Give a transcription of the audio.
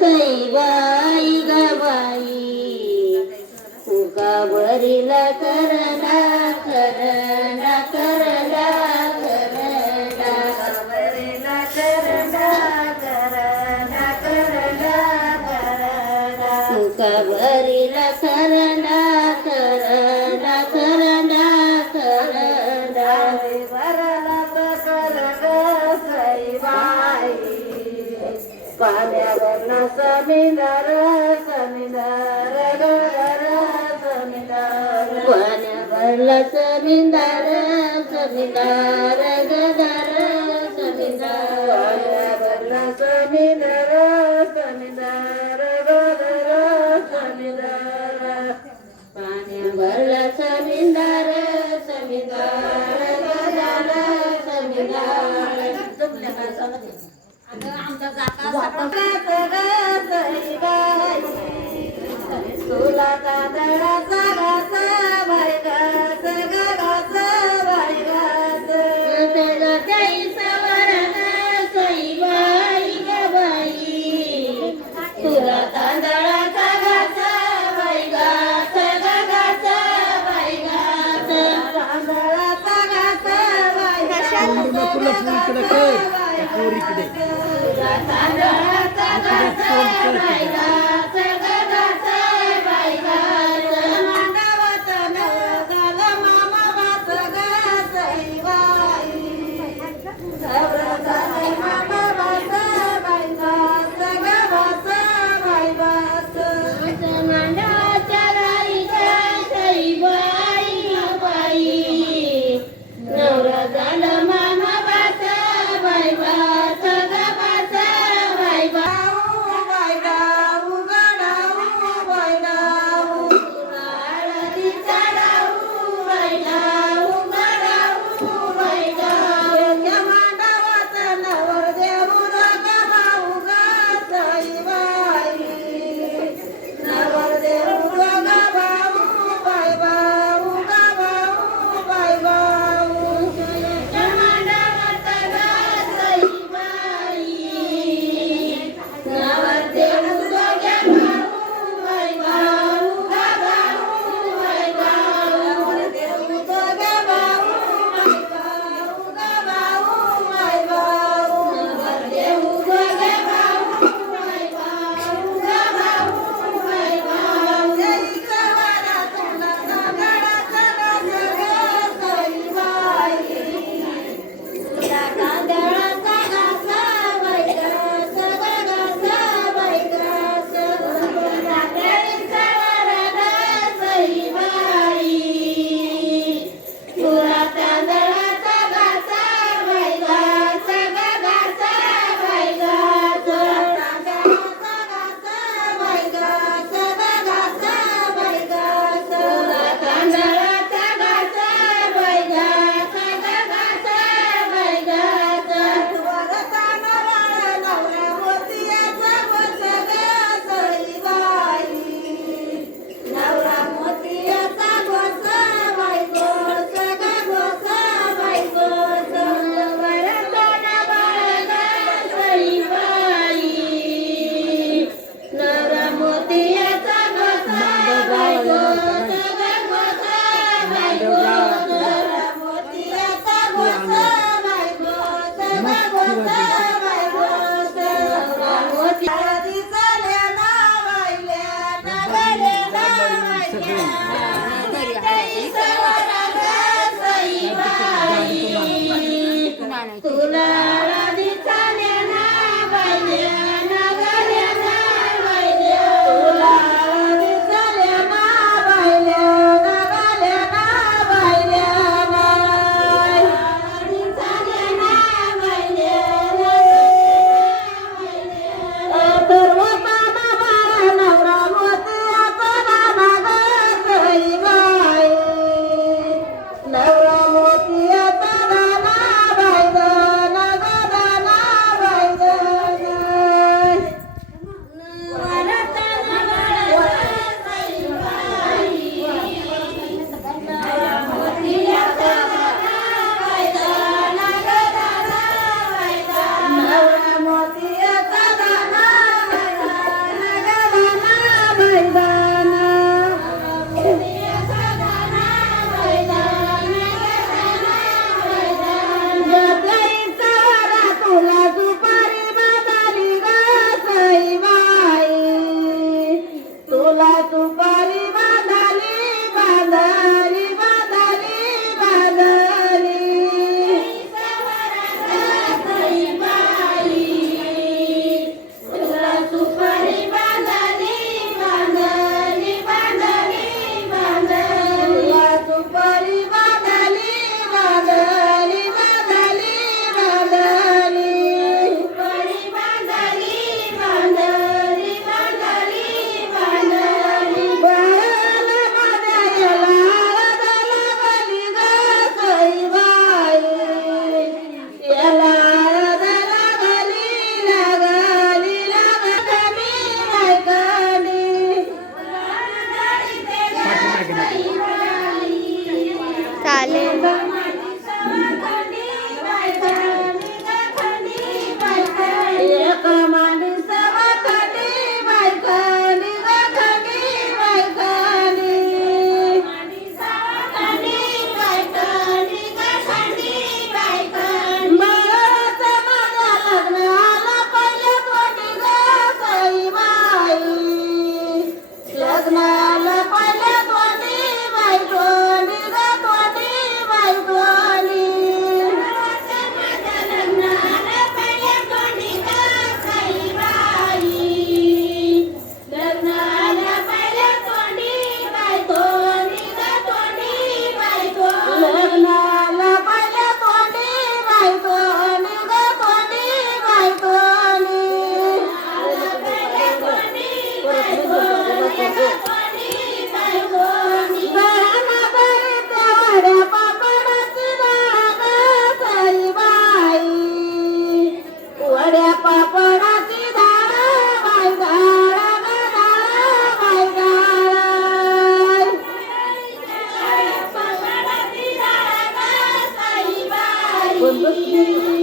सईबाई गबाई उकावरीला करना करना करना करना वरीला करना करना करना करना उकावरीला करना करना करना करना वरला करना सईबाई पाण्यावरनं समिंदर समिंदर गगर समिंदर पाण्यावरलं समिंदर समिंदर गगर समिंदर पाण्यावरलं समिंदर समिंदर गगर समिंदर पाण्यावरलं समिंदर समिंदर गगर समिंदर तुला तांदळाचा घासा बाई घास घासा बाई घास काही सवरण सईबाई ग बाई तुला तांदळाचा घासा बाई घास घासा बाई घास तांदळाचा घासा बाई घास तांदळाचा घासा बाई घास घास बाई घास मांडवात झालं मामा वास घास बाई घाबरं झालं मामा वास बाई घास घास बाई घास मांडवाच्या राईच्या सईबाई बाई नवरा झालं मामा वास बाई घास घास बाई घास बाई गाऊ गडा पण बसली